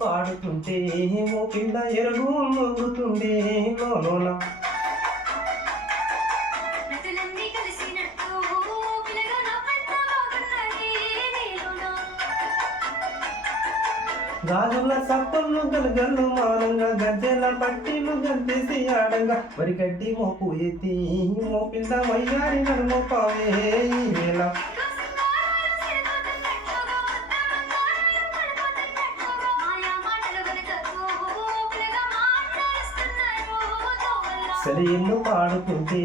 పాడుతుంటే ఓ పిల్ల ఎరుగు మోగుతుండే లోన గాజుల సప్పళ్ళు గలగల్లు మానంగా గజ్జెల పట్టీలు గంతేసి ఆడంగా వరి గడ్డి మోపు ఎత్తి ఓ పిల్ల వయ్యారి నడుమ పావే ఈ వేళ సరియన్ను పాడుతుంటే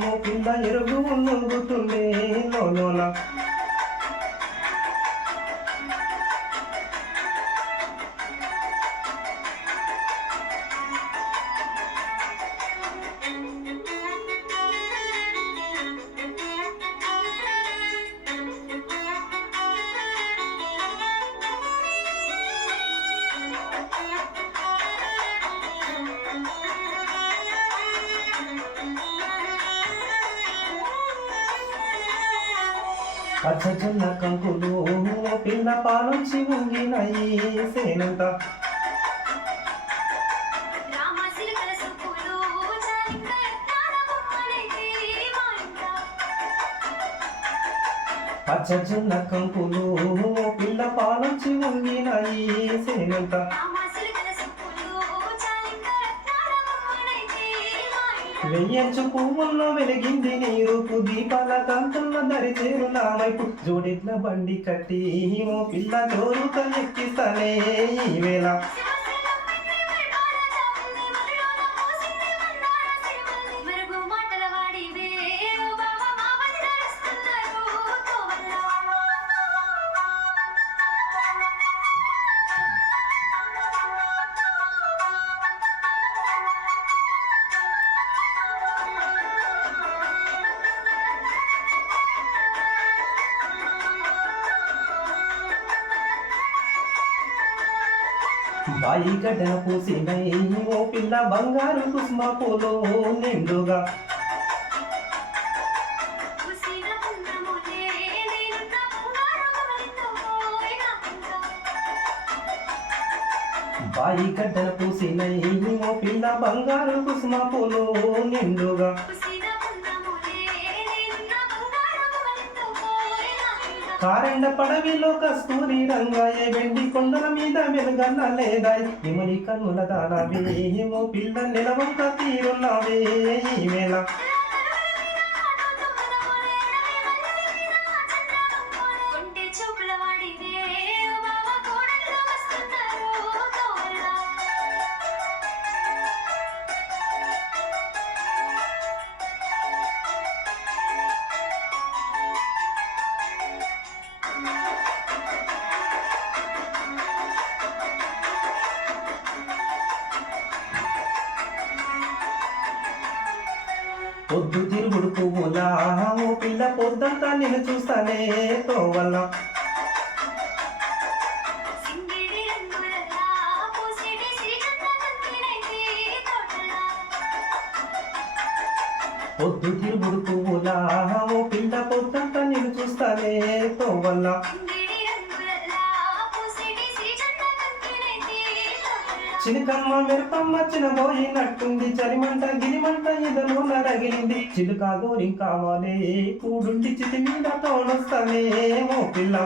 ఓ పిల్ల ఎరుగు నొంగుతుండే లోన పచ్చజొన్న కంకులు పిల్ల పాలొచ్చి ఉంగినాయి సేనంత పచ్చజొన్న కంకులు పిల్ల పాలొచ్చి ఉంగినాయి సేనంత వెయ్యంచు పువ్వుల్లో వెలిగింది నీ రూపు దీపాల కాంతుల్లో దరి చేరు నా వైపు జోడెట్ల బండి కట్టి ఓ పిల్ల జోరుతో ఎక్కిస్తానే ఈ వేళ బాయి గడ్డన పూసినై ఓ పిల్ల బంగారు కుసుమ పూలో నిండుగా బాయి గడ్డన పూసినై ఓ పిల్ల బంగారు కుసుమ పూలో నిండుగా కారెండ పడవిలో కస్తూరి రంగాయ వెండి కొండల మీద వెలుగన్న లేదాయ్ నిమలి కన్నుల దానవే ఏమో పిల్ల నిలవంక తీరున్నావే ఈ వేళ పొద్దు తిరుగుడు పువ్వులా ఓ పిల్ల పొద్దంతా నేను చూస్తానే తోవల్ల పొద్దు తిరుగుడు పువ్వులా ఓ పిల్ల పొద్దంతా నేను చూస్తానే తోవల్ల చిలుకమ్మ మెరుపమ్మ చినబోయినట్టుంది చలిమంట గిలిమంట ఎదలో నరగిలింది చిలుక గోరి కావాలే కూడుంటి చితి మీద తోడొస్తానే ఓ పిల్ల